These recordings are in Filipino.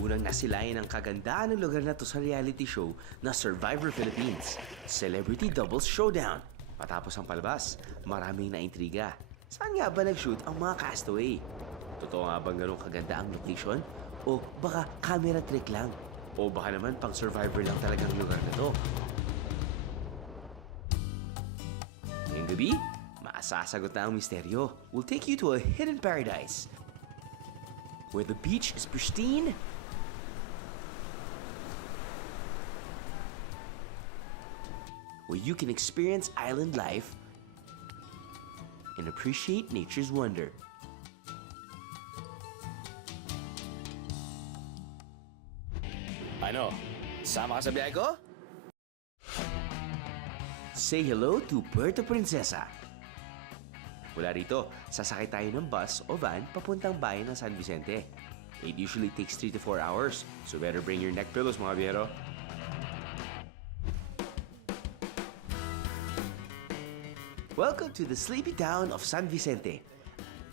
Unang nasilayan ang kagandahan ng lugar na to sa reality show na Survivor Philippines, Celebrity Doubles Showdown. Matapos ang palabas, maraming naintriga. Saan nga ba nag-shoot ang mga castaway? Totoo nga bang ganun kaganda ang location? O baka camera trick lang? O baka naman pang Survivor lang talagang lugar na to? Ngayong gabi, masasagot na ang misteryo. We'll take you to a hidden paradise where the beach is pristine, where you can experience island life and appreciate nature's wonder. Ano? Sama ka sa biyahe ko? Say hello to Puerto Princesa. Mula rito, sasakay tayo ng bus o van papuntang bayan ng San Vicente. It usually takes 3 to 4 hours, so better bring your neck pillows mga biyero. Welcome to the sleepy town of San Vicente,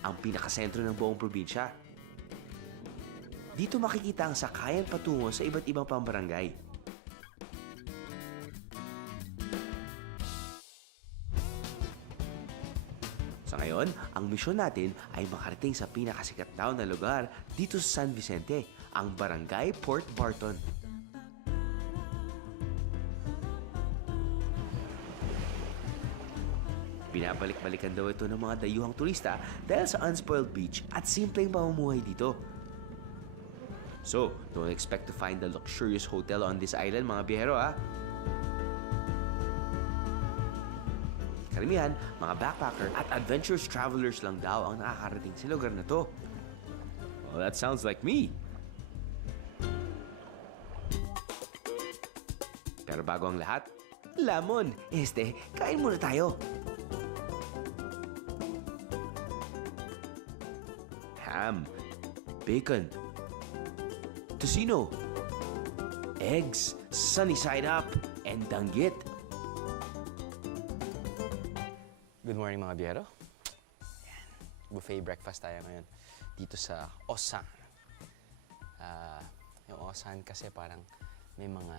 ang pinakasentro ng buong probinsya. Dito makikita ang sakayan patungo sa iba't ibang pambarangay. Sa ngayon, ang misyon natin ay makarating sa pinakasikat daw na lugar dito sa San Vicente, ang Barangay Port Barton. Binabalik-balikan daw ito ng mga dayuhang turista dahil sa unspoiled beach at simpleng pamumuhay dito. So, don't expect to find a luxurious hotel on this island mga biyahero ha. Karamihan, mga backpacker at adventurous travelers lang daw ang nakakarating sa lugar na to. Well, that sounds like me. Pero bago ang lahat, lamon! Kain muna tayo! Ham, bacon, tocino, eggs, sunny side up, and danggit. Good morning mga biyero. Yan. Buffet breakfast tayo ngayon dito sa Osan. Yung Osan kasi parang may mga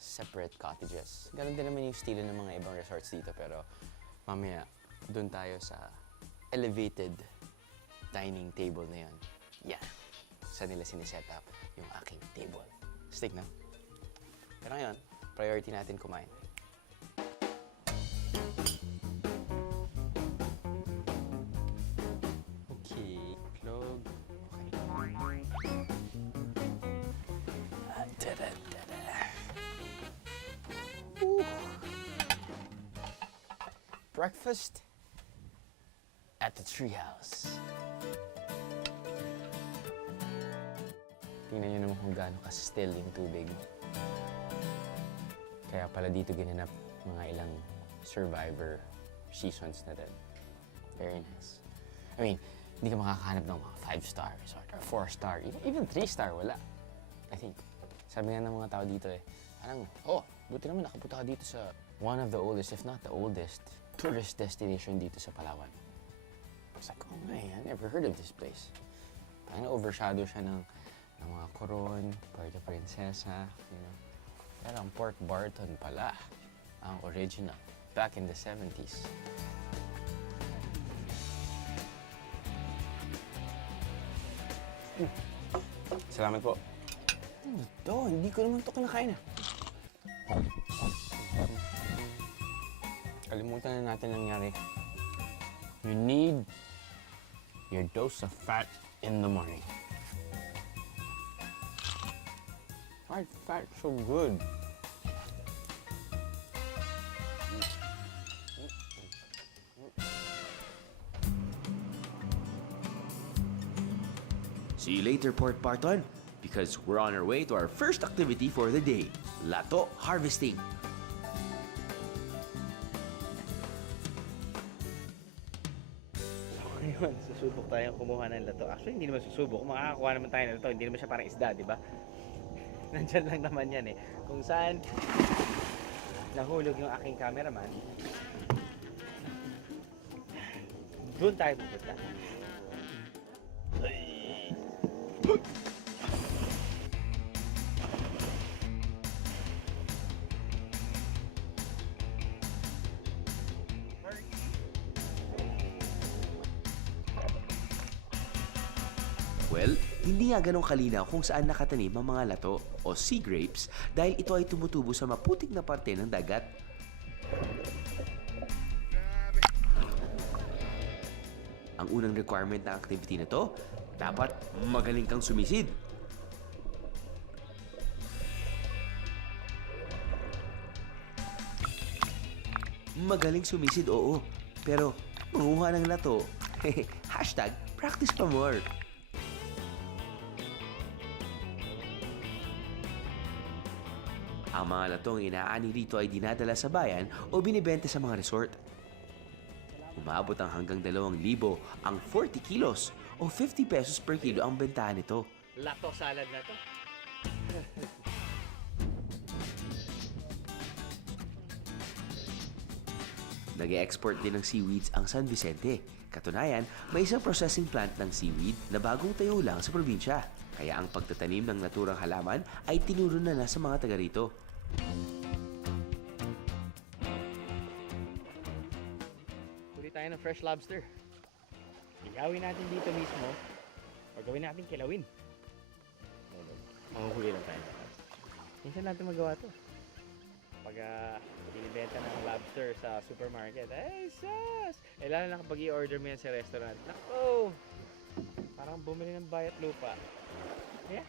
separate cottages. Ganon din naman yung estilo ng mga ibang resorts dito pero mamaya dun tayo sa elevated dining table na yun. Yan. Saan nila siniset up yung aking table. Stick na. Pero ngayon, priority natin kumain. Breakfast at the treehouse. Tingnan nyo naman kung gaano ka-still yung tubig. Kaya pala dito ginanap mga ilang Survivor seasons na din. Very nice. I mean, hindi ka makakahanap ng mga 5-star resort or 4-star, even 3-star, wala. I think. Sabi nga ng mga tao dito parang, buti naman nakapunta ka dito sa one of the oldest, if not the oldest, tourist destination dito sa Palawan. I was like, oh my, I never heard of this place. Parang na-overshadow siya ng mga Coron, Puerto Princesa, you know. Pero ang Port Barton pala, ang original, back in the 70s. Salamat po. Ito, hindi ko naman ito kinakain Kalimutan na natin nangyari. You need your dose of fat in the morning. Why is fat so good? See you later, Port Barton, because we're on our way to our first activity for the day, lato harvesting. Ngayon, susubok tayong kumuha ng lato. Actually, hindi naman susubok. Makakakuha naman tayo ng lato. Hindi naman siya parang isda, di ba? Nandyan lang naman yan eh. Kung saan nahulog yung aking cameraman, doon tayo pupunta. Well, hindi nga ganong kalinaw kung saan nakatanim ang mga lato o sea grapes dahil ito ay tumutubo sa maputik na parte ng dagat. Ang unang requirement ng activity na to, dapat magaling kang sumisid. Magaling sumisid, oo. Pero, manguha ng lato. Hashtag, practice pa more. Ang mga latong inaani dito ay dinadala sa bayan o binibenta sa mga resort. Umabot ang hanggang 2,000 ang 40 kilos o 50 pesos per kilo ang bentahan nito. Lato salad na to. Nag-export din ng seaweeds ang San Vicente. Katunayan, may isang processing plant ng seaweed na bagong tayo lang sa probinsya. Kaya ang pagtatanim ng naturang halaman ay tinuro na sa mga taga rito. Huli tayo ng fresh lobster. Igawin natin dito mismo o gawin natin kilawin. Mahuhuli lang tayo. Minsan natin magawa to. Pag binibenta ng lobster sa supermarket, ay sus! Lalo na kapag i-order mo yan sa restaurant. Nako! Parang bumili ng bayat lupa. Yeah?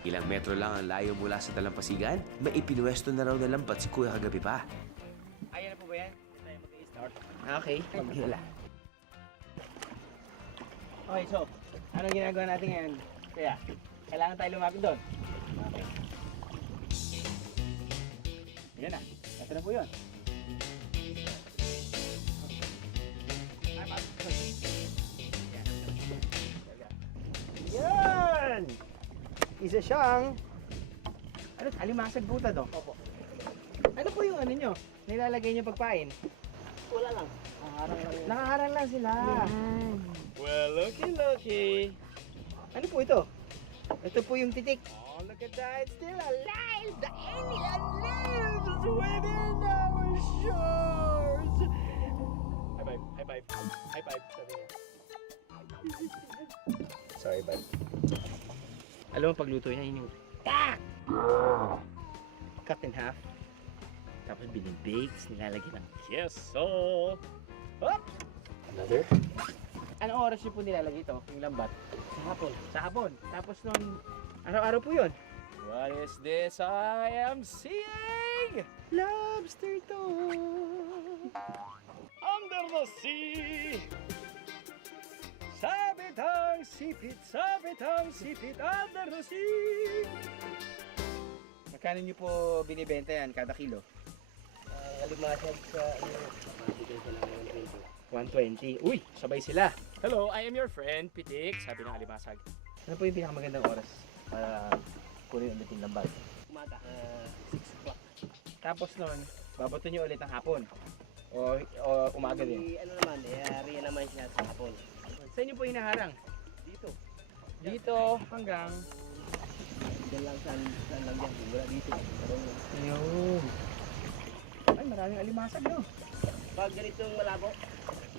Ilang metro lang ang layo mula sa Dalampasigan, may ipinuwesto na raw na lambat si Kuya kagabi pa. Ayan na po ba yan? Tayo mag-i-start. Okay. Maghila. Okay, so, anong ginagawa natin ngayon? Kaya, kailangan tayo lumapit doon. Okay. Yan na. Ito na po yun. Yan! Isa siyang ano, alimasag puta to? Opo. Ano po yung ano nyo? Nilalagay nyo pagpain? Wala lang. Nakaharang lang sila. Well, looky. Ano po ito? Ito po yung titik. Oh, look at that. It's still alive. The alien lives within our shores. High five. Sabi niya. Sorry, bud. Alam mo, pagluto niya, yun yung cut in half. Tapos binibakes, nilalagyan ng queso. Hop! Another. Anong oras niyo po nilalagay ito, yung lambat? Sa hapon. Sa hapon. Tapos nun, araw-araw po yun. What is this I am seeing? Lobster to. Under the sea. Sabitang sipit, under the sea. Magkano niyo po binibenta yan kada kilo? Alimasag sa mabigay ko lang 120. Uy, sabay sila. Hello, I am your friend, Pitik. Sabi ng alimasag. Ano po yung pinakamagandang oras para kunin ulit yung lambat? umaga. 6 o'clock. Tapos nun, babato niyo ulit ng hapon. O umaga din. Ano naman, area naman siya sa hapon. Saan niyo po hinaharang? Dito. Dito hanggang... Diyan lang saan lang yan. Wala dito. Ayun. Ay, maraming alimasag, no? Pag ganitong malabo,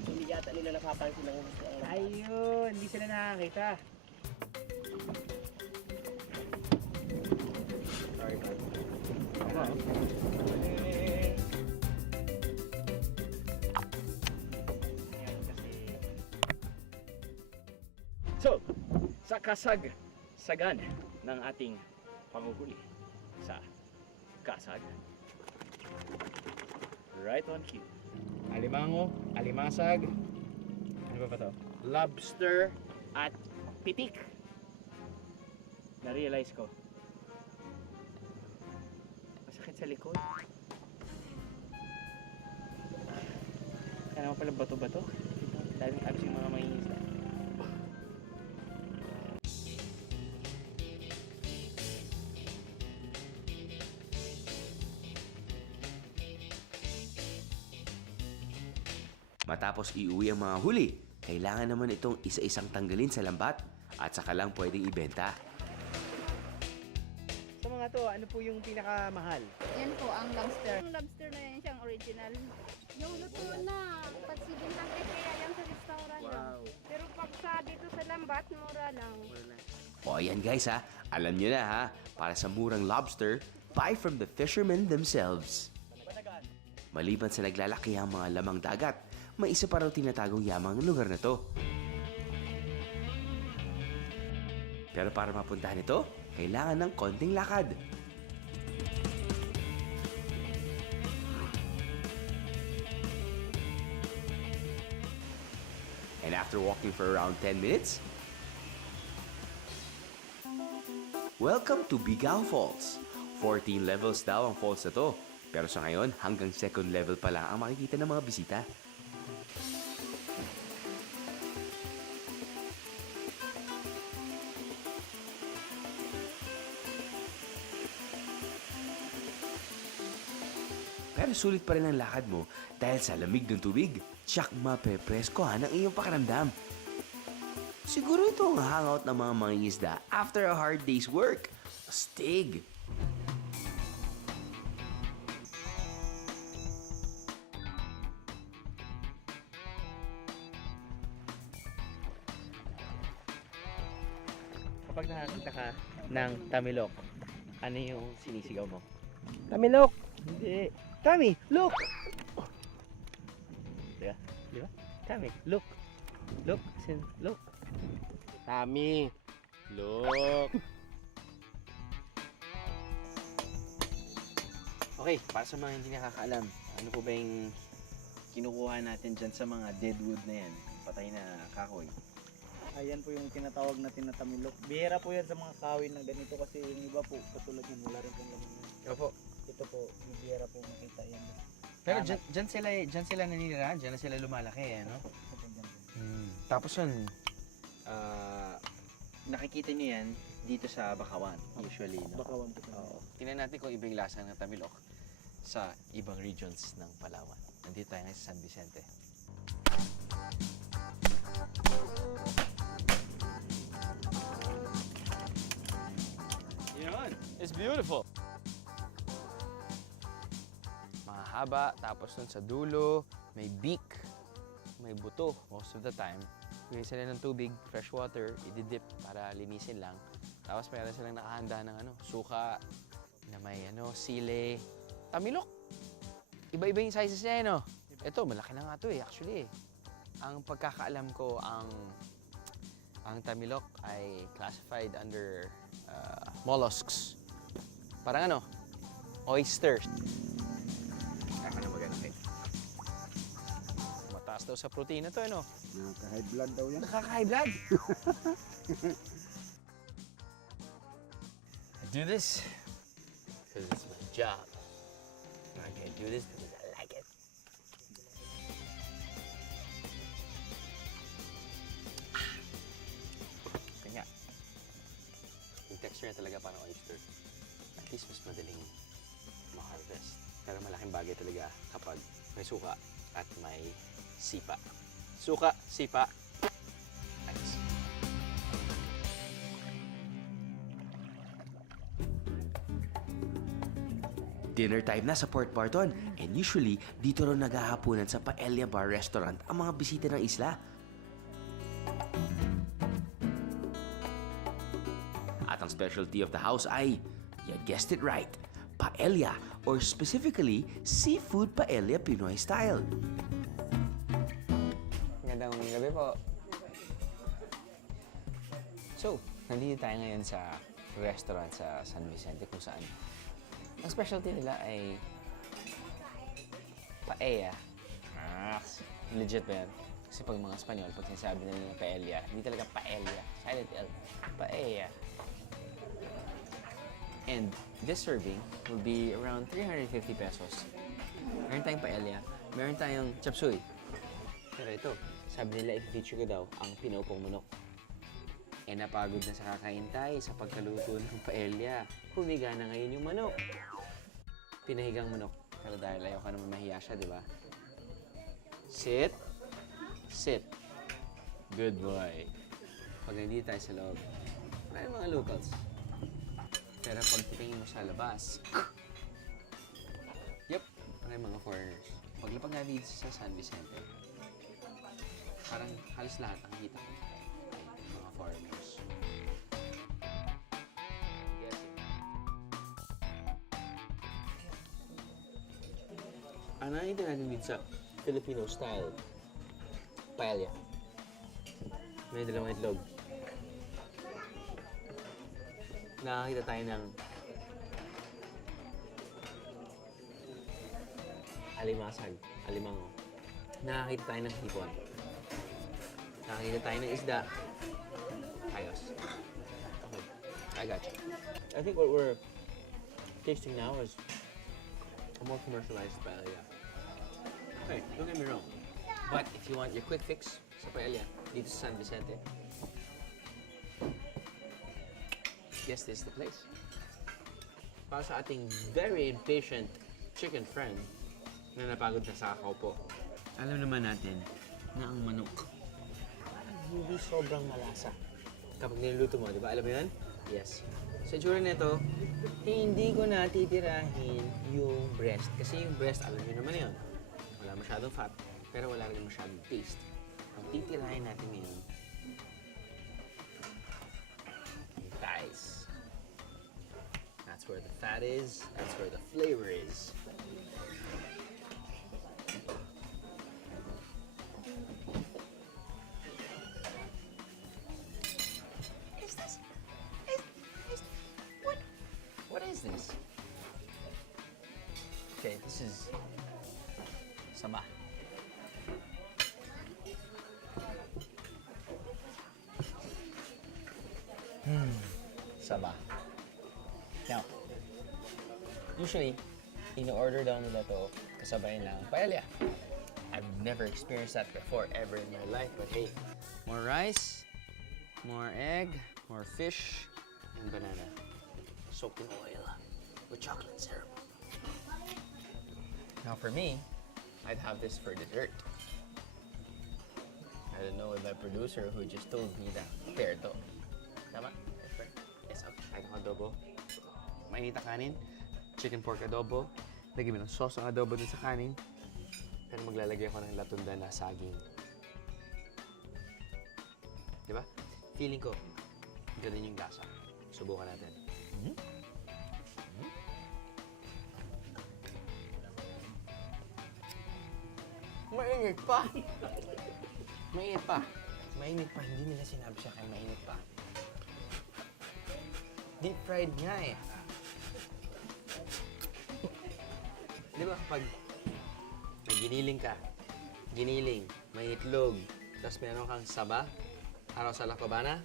hindi yata nila napapansin ng gusto ang lambat. Ayun, hindi sila nakakita. Sorry, man. So, sa sagan ng ating panguhuli sa kasag. Right on cue. Alimango, alimasag, ano ba to? Lobster at pitik. Na-realize ko. Masakit sa likod. Kaya naman pala bato-bato. Daming abs yung mga mangingisda. Matapos iuwi ang mga huli, kailangan naman itong isa-isang tanggalin sa lambat at saka lang pwedeng ibenta. Sa mga to, ano po yung pinakamahal? Yan po ang lobster. Ang lobster na yan siyang original. Yung luto na, pag 700 kaya yan sa restaurant lang. Pero pag sa dito sa lambat, mura lang. O ayan guys ha, alam nyo na ha, para sa murang lobster, buy from the fishermen themselves. Maliban sa naglalaki ang mga lamang dagat, may isa pa raw tinatagong yamang lugar na to. Pero para mapuntahan ito, kailangan ng konting lakad. And after walking for around 10 minutes, welcome to Bigao Falls. 14 levels daw ang falls na to. Pero sa ngayon, hanggang second level pa lang ang makikita ng mga bisita. Pero sulit pa rin ang lakad mo dahil sa lamig ng tubig. Tsak mapepreskohan ang iyong pakiramdam. Siguro ito ang hangout ng mga mangingisda after a hard day's work. Astig! Kapag nakakita ka ng tamilok, ano yung sinisigaw mo? Tamilok! Hindi. Tami, look! Diba? Diba? Tami, look. Look, look. Tami! Look! Okay, para sa mga hindi nakakaalam, ano po ba yung kinukuha natin dyan sa mga deadwood na yan? Patay na kahoy. Ayan po yung tinatawag natin na tamilok. Bihira po yan sa mga kawin na ganito kasi yung iba po, katulad yung wala rin pong laman yan. Opo. Ito po, bihira po makita yan. Pero dyan sila naninira, dyan na sila lumalaki, ano? Ito po dyan. Tapos yun, nakikita nyo yan dito sa Bakawan, usually, no? Bakawan po. Oo. Tingnan natin kung ibang lasa ng tamilok sa ibang regions ng Palawan. Nandito tayo ngayon sa San Vicente. Yun! It's beautiful! Mahaba, tapos dun sa dulo, may beak, may buto most of the time. Bigyan sila ng tubig, fresh water, ididip para linisin lang. Tapos mayroon silang nakahanda ng suka, na may sile, tamilok. Iba-iba yung sizes niya, no? Ito, malaki na nga ito actually. Ang pagkakaalam ko, ang tamilok ay classified under mollusks. Parang oysters. Kaya ka na maganda. Mataas daw sa protein ito, ano? Nakaka-high blood daw yan. Nakaka-high blood. I do this because it's my job. I do this because I like it. Kanya. Yung texture niya talaga parang oyster. At least mas madaling ma-harvest. Pero malaking bagay talaga kapag may suka at may sipa. Suka, sipa. Nice. Dinner time na sa Port Barton and usually dito raw naghahaponan sa Paella Bar Restaurant ang mga bisita ng isla. At ang specialty of the house ay, you guessed it right, paella or specifically seafood paella Pinoy style. Magandang gabi po. So, nandito tayo ngayon sa restaurant sa San Vicente kung saan ang specialty nila ay paella. Legit ba yan? Kasi pag mga Espanyol, pag sinasabi nila ng paella, hindi talaga paella. Silent L. Paella. And this serving will be around 350 pesos. Meron tayong paella, meron tayong chop suey. Pero ito, sabi nila i-feature ko daw ang pinupong manok. Eh napagod na sa kakaintay sa pagkaluto ng paella. Humiga na ngayon yung manok. Pinahigang manok. Pero dahil ayaw ka naman mahiya siya, di ba? Sit. Sit. Good boy. Pag nandito tayo sa loob, maraming mga locals. Pero pag titingin mo sa labas, yep, parang mga foreigners. Paglapag nga dito sa San Vicente, parang halos lahat ang kita ko ay mga foreigners. Yes. Ang nakikita natin dito sa Filipino style paella. May dalawang itlog. Nakakita tayo ng alimasag, alimango. Nakakita tayo ng hipon. Nakakita tayo ng isda. Ayos. Okay. I got you. I think what we're tasting now is a more commercialized paella. Okay, don't get me wrong. But if you want your quick fix sa paella, dito sa San Vicente, guess this is the place. Para sa ating very impatient chicken friend na napagod na sa kakaupo. Alam naman natin na ang manok hindi sobrang malasa kapag niluluto mo, di ba? Alam mo yun? Yes. Sa itsura nito, hindi ko natitirahin yung breast. Kasi yung breast, alam niyo naman yun. Wala masyadong fat, pero wala rin masyadong taste. Ang titirahin natin ngayon, yung thighs. That's where the fat is. That's where the flavor is. What is this? Okay, this is saba. Saba. Now, usually, in-order daw nila to kasabay ng paella. I've never experienced that before ever in my life, but hey, More rice, more egg, more fish, and banana. soaked in oil with chocolate syrup. Now for me, I'd have this for dessert. I don't know if my producer who just told me that fair to. Tama? That's fair. Yes, okay. Kahit ang adobo. Mainit ang kanin. Chicken pork adobo. Lagyan mo ng sauce ang adobo dun sa kanin. Pero maglalagay ako ng latunda na saging. Diba? Feeling ko, ganun yung lasa. Subukan natin. Mainit pa! Mainit pa. Mainit pa. Hindi nila sinabi siya kay mainit pa. Deep fried nga eh. Di ba kapag may giniling ka, giniling, may itlog, tapos meron kang saba, araw sa lakobana?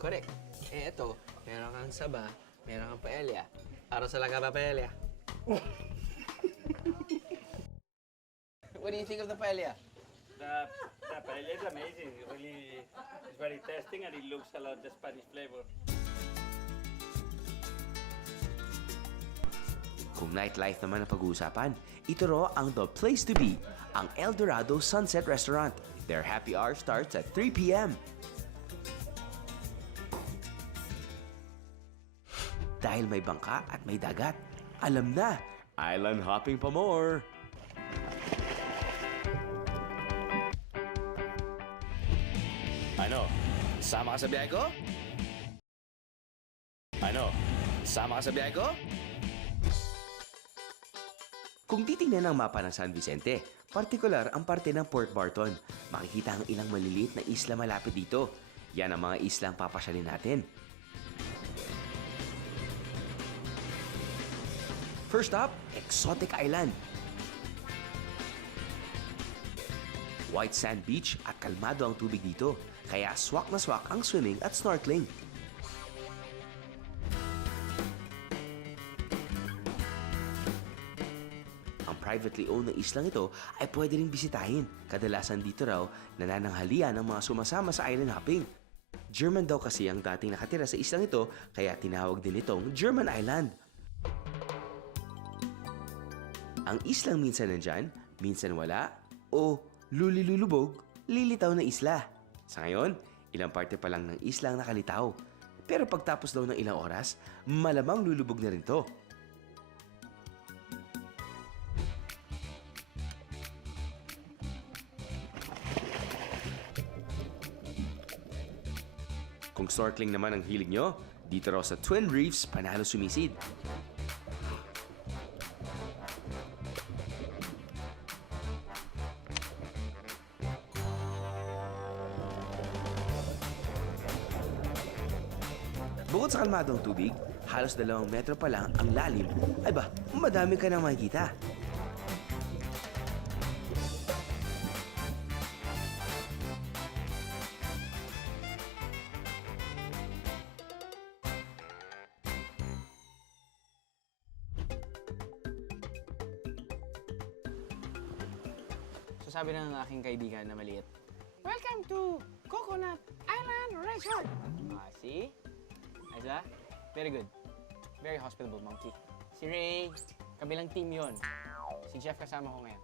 Correct. Eh ito, meron kang saba, meron kang paella, araw sa lakaba paella. What do you think of the paella? The paella is amazing. Really, it's very tasty and it looks a lot the Spanish flavor. Kung nightlife naman ang pag-uusapan, ito raw ang the place to be, ang El Dorado Sunset Restaurant. Their happy hour starts at 3 p.m. Dahil may bangka at may dagat, alam na, island hopping pa more! Ano? Sama ka sa biyahe ko? Ano? Sama ka sa biyahe ko? Kung titingnan ang mapa ng San Vicente, partikular ang parte ng Port Barton, makikita ang ilang maliliit na isla malapit dito. Yan ang mga islang papasyalin natin. First up, Exotic Island. White sand beach at kalmado ang tubig dito, kaya swak na swak ang swimming at snorkeling. Ang privately owned na islang ito ay pwede ring bisitahin. Kadalasan dito raw nanananghalian ang mga sumasama sa island hopping. German daw kasi ang dating nakatira sa islang ito, kaya tinawag din itong German Island. Ang islang minsan nandyan, minsan wala, o lulilulubog, lilitaw na isla. Sa ngayon, ilang parte pa lang ng islang nakalitaw. Pero pagtapos daw ng ilang oras, malamang lulubog na rin to. Kung snorkeling naman ang hilig nyo, dito raw sa Twin Reefs, panalo sumisid. Bukod sa kalmadong tubig, halos 2 metro pa lang ang lalim, ay ba, madami ka nang makikita. So sabi ng aking kaibigan na maliit, "Welcome to Coconut Island Resort!" See? Ayos ba? Very good. Very hospitable monkey. Si Ray, kabilang team yon. Si Jeff kasama ko ngayon.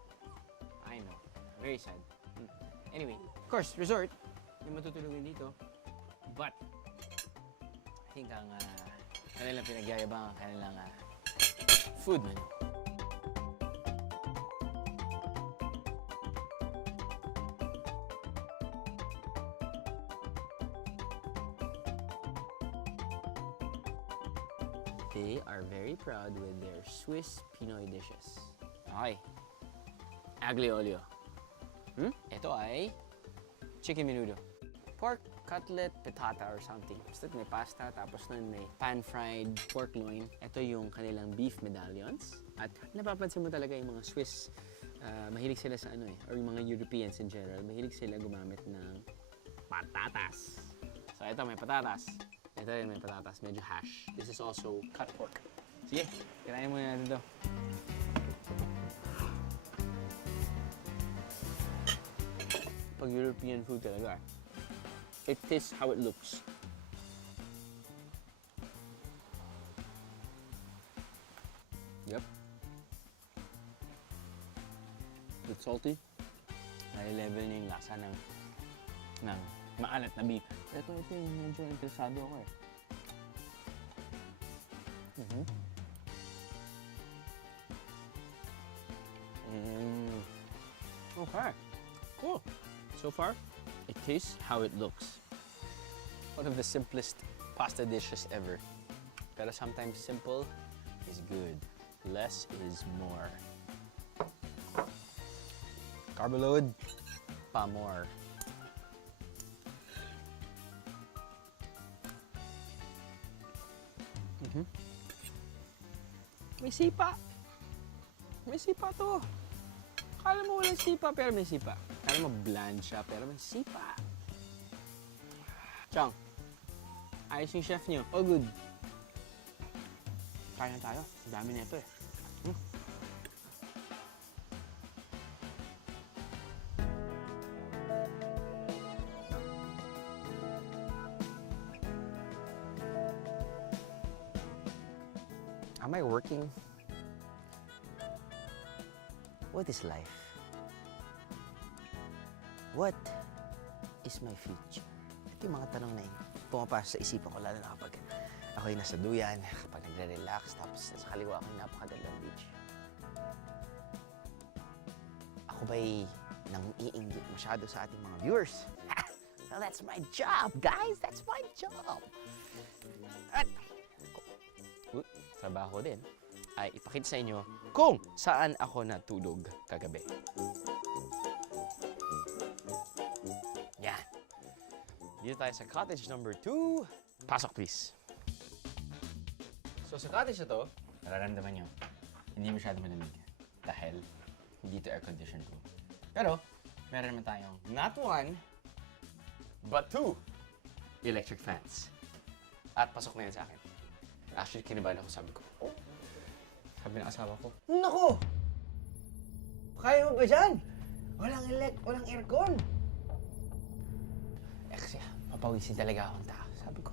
I know. Very sad. Anyway, of course, resort. May matutulungin dito. But, I think ang kanilang pinagyayabang ang kanilang food menu. They are very proud with their Swiss Pinoy dishes. Okay. Aglio olio. Ito ay chicken menudo. Pork cutlet patata or something. Basta may pasta, tapos nun may pan-fried pork loin. Ito yung kanilang beef medallions. At napapansin mo talaga yung mga Swiss, mahilig sila sa or yung mga Europeans in general, mahilig sila gumamit ng patatas. So ito may patatas. Ito rin may patatas, medyo hash. This is also cut pork. Sige, kirain muna natin ito. Pag European food talaga, it tastes how it looks. Yep. It's salty. Nai-level niya yung lasa ng maalat na beef. Ito yung medyo interesado ako eh. Okay. Cool. So far, it tastes how it looks. One of the simplest pasta dishes ever. Pero sometimes simple is good. Less is more. Carbo load, pa more. May sipa. May sipa to. Akala mo walang sipa, pero may sipa. Akala mo bland siya, pero may sipa. Chang, ayos yung chef niyo. Oh, good. Kaya na tayo. Ang dami na ito eh. Am I working? What is life? What is my future? Ito yung mga tanong na pumapasok sa isipan ko, lalo na kapag ako'y nasa duyan, kapag nagre-relax, tapos sa kaliwa ko yung napakagandang beach. Ako ba'y nang iinggit masyado sa ating mga viewers? Well, that's my job, guys! That's my job! At trabaho din ay ipakita sa inyo kung saan ako natulog kagabi. Yan. Dito tayo sa cottage number 2. Pasok, please. So, sa cottage na to, nararamdaman nyo, hindi masyado malamig dahil hindi to air-conditioned room. Pero, meron naman tayong not 1, but 2 electric fans. At pasok na yan sa akin. Actually, kinibahan ako, sabi ko. Oh. Sabi ng asawa ko, naku! Kaya mo ba dyan? Walang aircon. Eh kasi, papawisin talaga akong tao. Sabi ko,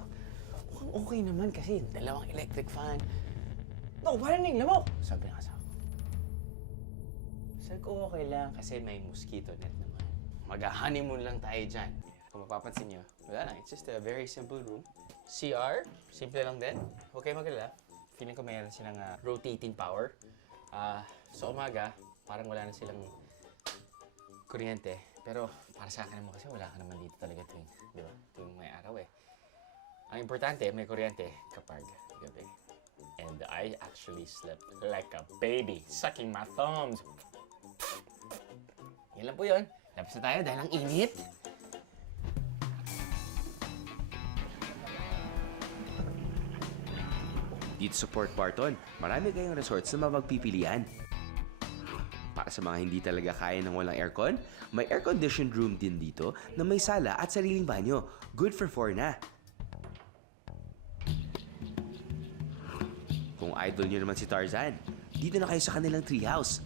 mukhang okay naman kasi 2 electric fan. No, parang lamok! Sabi ng asawa ko. Sabi ko, okay lang kasi may mosquito net naman. Mag-honeymoon lang tayo dyan. Kung mapapansin nyo, wala lang. It's just a very simple room. CR, simple lang din. Huwag kayo magalala. Feeling ko mayroon silang rotating power. Sa umaga, parang wala na silang kuryente. Pero para sa akin naman kasi wala ka naman dito talaga tuwing, di ba? Tuwing may araw eh. Ang importante, may kuryente kapag gabi. And I actually slept like a baby, sucking my thumbs. Yan lang po yun. Labas na tayo dahil ang init. Dito sa Port Barton, marami kayong resorts na mapagpipilian. Para sa mga hindi talaga kaya ng walang aircon, may air-conditioned room din dito na may sala at sariling banyo. Good for 4 na. Kung idol nyo naman si Tarzan, dito na kayo sa kanilang treehouse.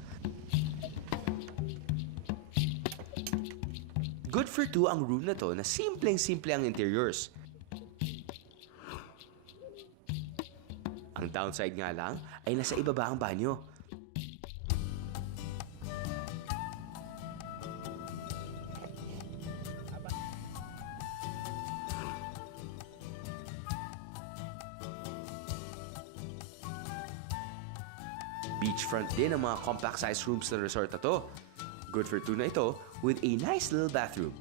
Good for 2 ang room na to na simpleng-simple ang interiors. Ang downside nga lang ay nasa ibaba ang banyo. Beachfront din ang mga compact size rooms ng resort na to. Good for 2 na ito with a nice little bathroom.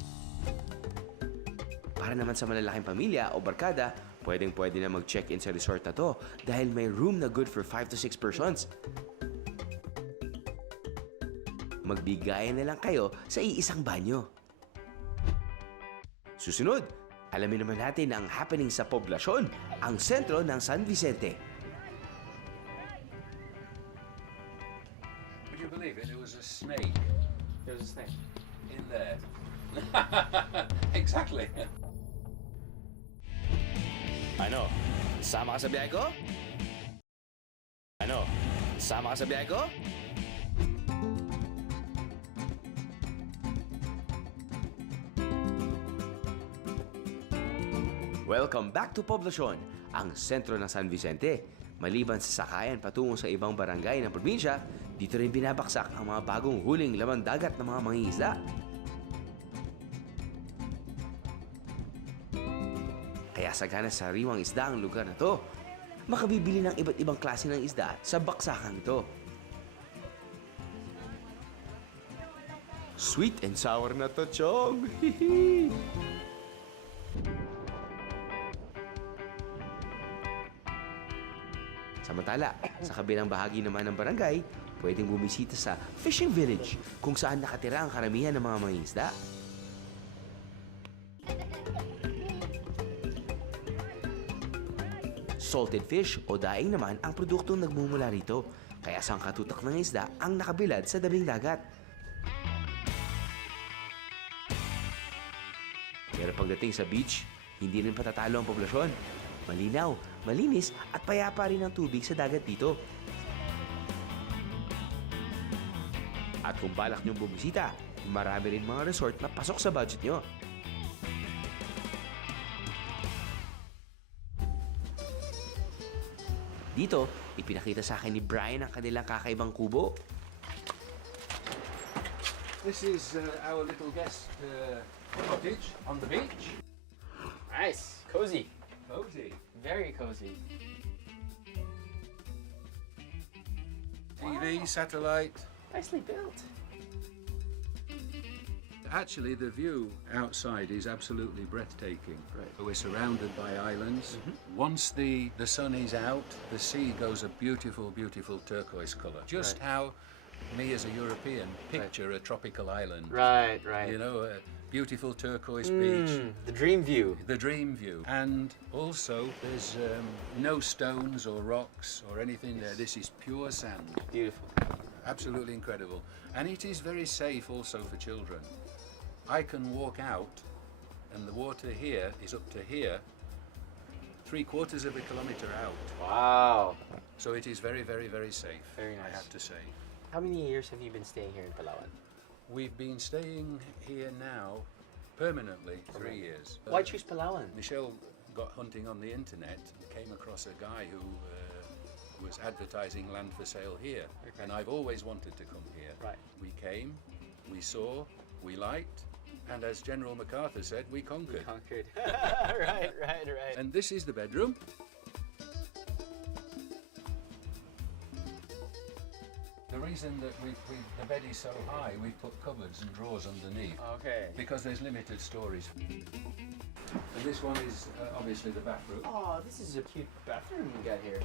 Para naman sa malalaking pamilya o barkada, pwedeng-pwede na mag-check-in sa resort na to dahil may room na good for 5 to 6 persons. Magbigayan na lang kayo sa iisang banyo. Susunod, alamin naman natin ang happening sa poblasyon, ang sentro ng San Vicente. Would you believe it? There was a snake There's a snake. in there. Exactly. Ano? Sama ka sa biyahe ko? Ano? Sama ka sa biyahe ko? Welcome back to Poblacion, ang sentro ng San Vicente. Maliban sa sakayan patungo sa ibang barangay ng probinsya, dito rin binabaksak ang mga bagong huling laman dagat ng mga mangingisda. Kaya sagana sa sariwang isda ang lugar na to. Makabibili ng iba't ibang klase ng isda sa baksakan ito. Sweet and sour na to, Chong! Samantala, sa kabilang bahagi naman ng barangay, pwedeng bumisita sa fishing village kung saan nakatira ang karamihan ng mga mangingisda. Salted fish o daing naman ang produktong nagmumula rito, kaya sangkatutak ng isda ang nakabilad sa tabing dagat. Pero pagdating sa beach, hindi rin patatalo ang poblasyon. Malinaw, malinis at payapa rin ang tubig sa dagat dito. At kung balak niyong bumisita, marami rin mga resort na pasok sa budget niyo. Dito, ipinakita sa akin ni Brian ang kanilang kakaibang kubo. This is our little guest cottage on the beach. Nice. Cozy. Cozy. Very cozy. TV, satellite. Nicely built. Actually, the view outside is absolutely breathtaking. Right. We're surrounded by islands. Once the sun is out, the sea goes a beautiful, beautiful turquoise color. Just how me as a European picture a tropical island. Right. You know, a beautiful turquoise beach. The dream view. The dream view. And also, there's no stones or rocks or anything there. This is pure sand. Beautiful. Absolutely incredible. And it is very safe also for children. I can walk out, and the water here is up to here, 3/4 of a kilometer out. Wow. So it is very, very, very safe. Very I nice. have to say. How many years have you been staying here in Palawan? We've been staying here now permanently 3 years. Why choose Palawan? Michelle got hunting on the internet and came across a guy who was advertising land for sale here. Okay. And I've always wanted to come here. Right. We came, we saw, we liked, And as General MacArthur said, we conquered. Conquered. Right. And this is the bedroom. The reason that the bed is so high, we've put cupboards and drawers underneath Okay. because there's limited storage. And this one is obviously the bathroom. Oh, this is a cute bathroom you got here.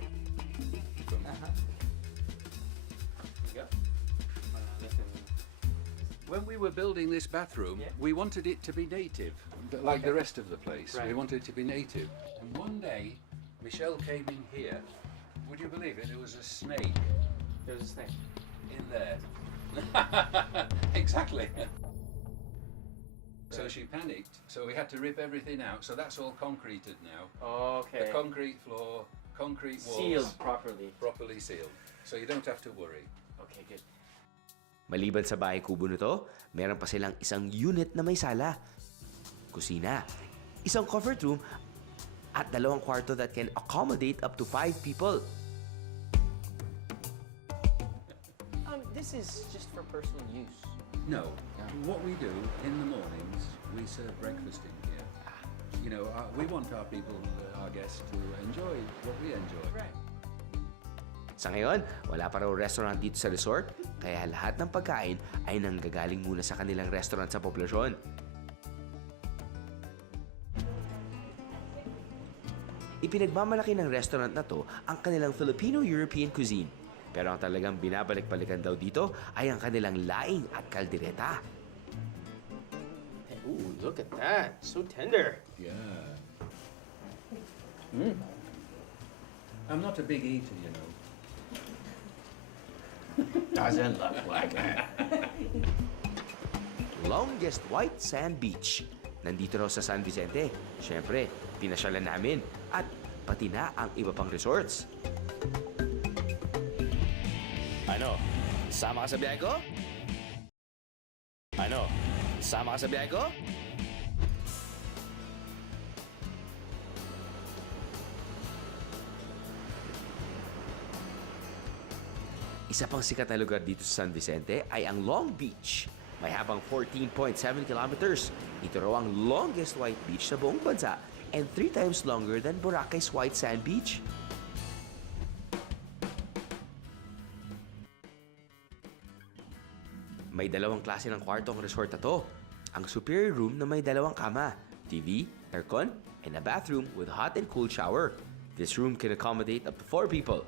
When we were building this bathroom, Yeah. we wanted it to be native, like the rest of the place. Right. We wanted it to be native. And one day, Michelle came in here. Would you believe it? There was a snake There's this thing. in there. Exactly. So she panicked. So we had to rip everything out. So that's all concreted now. Okay. The concrete floor, concrete walls, Sealed properly. properly sealed. So you don't have to worry. Okay, good. Maliban sa bahay kubo nito, meron pa silang isang unit na may sala, kusina, isang covered room, at 2 kwarto that can accommodate up to 5 people. This is just for personal use. No. What we do in the mornings, we serve breakfast in here. You know, we want our people, our guests, to enjoy what we enjoy. Right. Sa ngayon, wala pa raw restaurant dito sa resort, kaya lahat ng pagkain ay nanggagaling muna sa kanilang restaurant sa poblasyon. Ipinagmamalaki ng restaurant na to ang kanilang Filipino-European cuisine. Pero ang talagang binabalik-balikan daw dito ay ang kanilang laing at kaldereta. Ooh, look at that. So tender. Yeah. I'm not a big eater, you know. Doesn't look like it. Longest white sand beach. Nandito raw sa San Vicente. Siyempre, pinasyalan namin at pati na ang iba pang resorts. Ano? Sama ka sa biyahe ko? Ano? Sama ka sa biyahe ko? Isa pang sikat na lugar dito sa San Vicente ay ang Long Beach. May habang 14.7 kilometers. Ito raw ang longest white beach sa buong bansa and 3 times longer than Boracay's White Sand Beach. May 2 klase ng kwarto ang resort na to. Ang superior room na may 2 kama, TV, aircon, and a bathroom with hot and cool shower. This room can accommodate up to 4 people.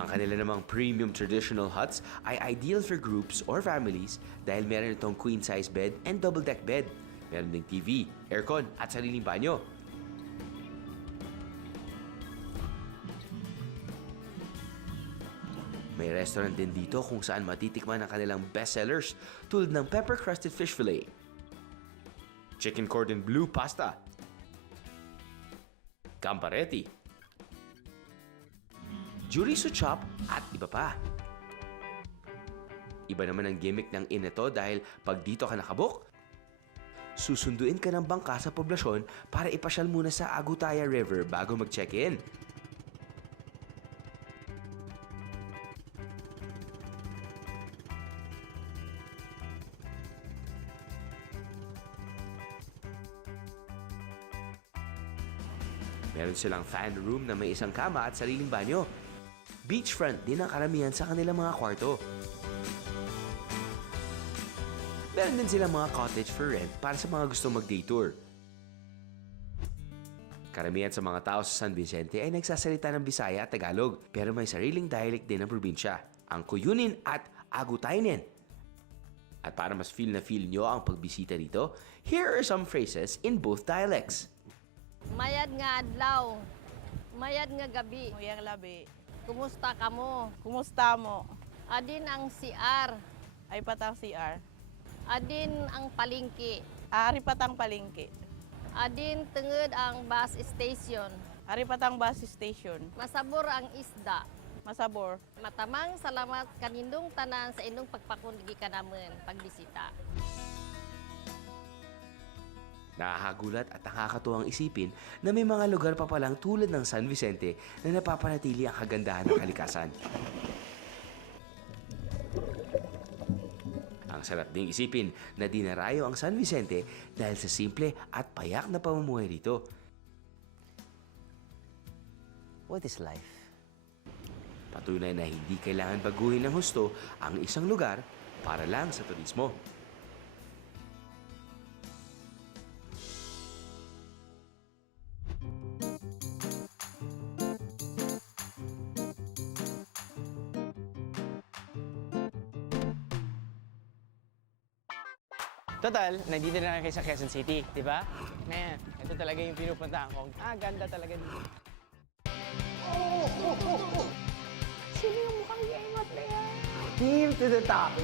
Ang kanila namang premium traditional huts ay ideal for groups or families dahil meron itong queen-size bed and double-deck bed. Meron ding TV, aircon at sariling banyo. May restaurant din dito kung saan matitikman ang kanilang bestsellers tulad ng pepper-crusted fish fillet, chicken cordon bleu pasta, gambaretti, chorizo chop at iba pa. Iba naman ang gimmick ng inn ito dahil pag dito ka nakabok, susunduin ka ng bangka sa poblasyon para ipasyal muna sa Agutaya River bago mag-check-in. Meron silang fan room na may isang kama at sariling banyo. Beachfront din ang karamihan sa kanilang mga kwarto. Meron din silang mga cottage for rent para sa mga gusto mag-day tour. Karamihan sa mga tao sa San Vicente ay nagsasalita ng Bisaya at Tagalog, pero may sariling dialect din ng probinsya, ang Cuyunin at Agutaynin. At para mas feel nyo ang pagbisita dito, here are some phrases in both dialects. Mayad nga adlaw. Mayad nga gabi. Uyang labi. Kumusta ka mo? Kumusta mo? Adin ang CR. Ay patang CR. Adin ang palingki. Ari patang palengke. Adin tenged ang bus station. Ari patang bus station. Masabor ang isda. Masabor. Matamang salamat kanindong tanan sa inyong pagpakundi ka naman pagbisita. Nakakagulat at nakakatuwang isipin na may mga lugar pa palang tulad ng San Vicente na napapanatili ang kagandahan ng kalikasan. Ang sarap ding isipin na dinarayo ang San Vicente dahil sa simple at payak na pamumuhay dito. What is life? Patunay na hindi kailangan baguhin ng husto ang isang lugar para lang sa turismo. Total, nandito na kayo sa Quezon City, di ba? Ngayon, ito talaga yung pinupuntahan ko. Ganda talaga dito. Sino yung mukhang yengot na yan? Team to the top!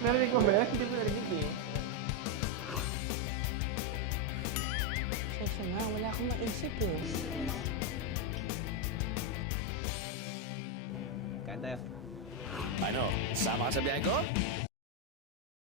Narinig mo ba yan? Hindi ko narinig eh. Sasa nga, wala akong maisip eh. Ano, sama ka sa biyahe ko?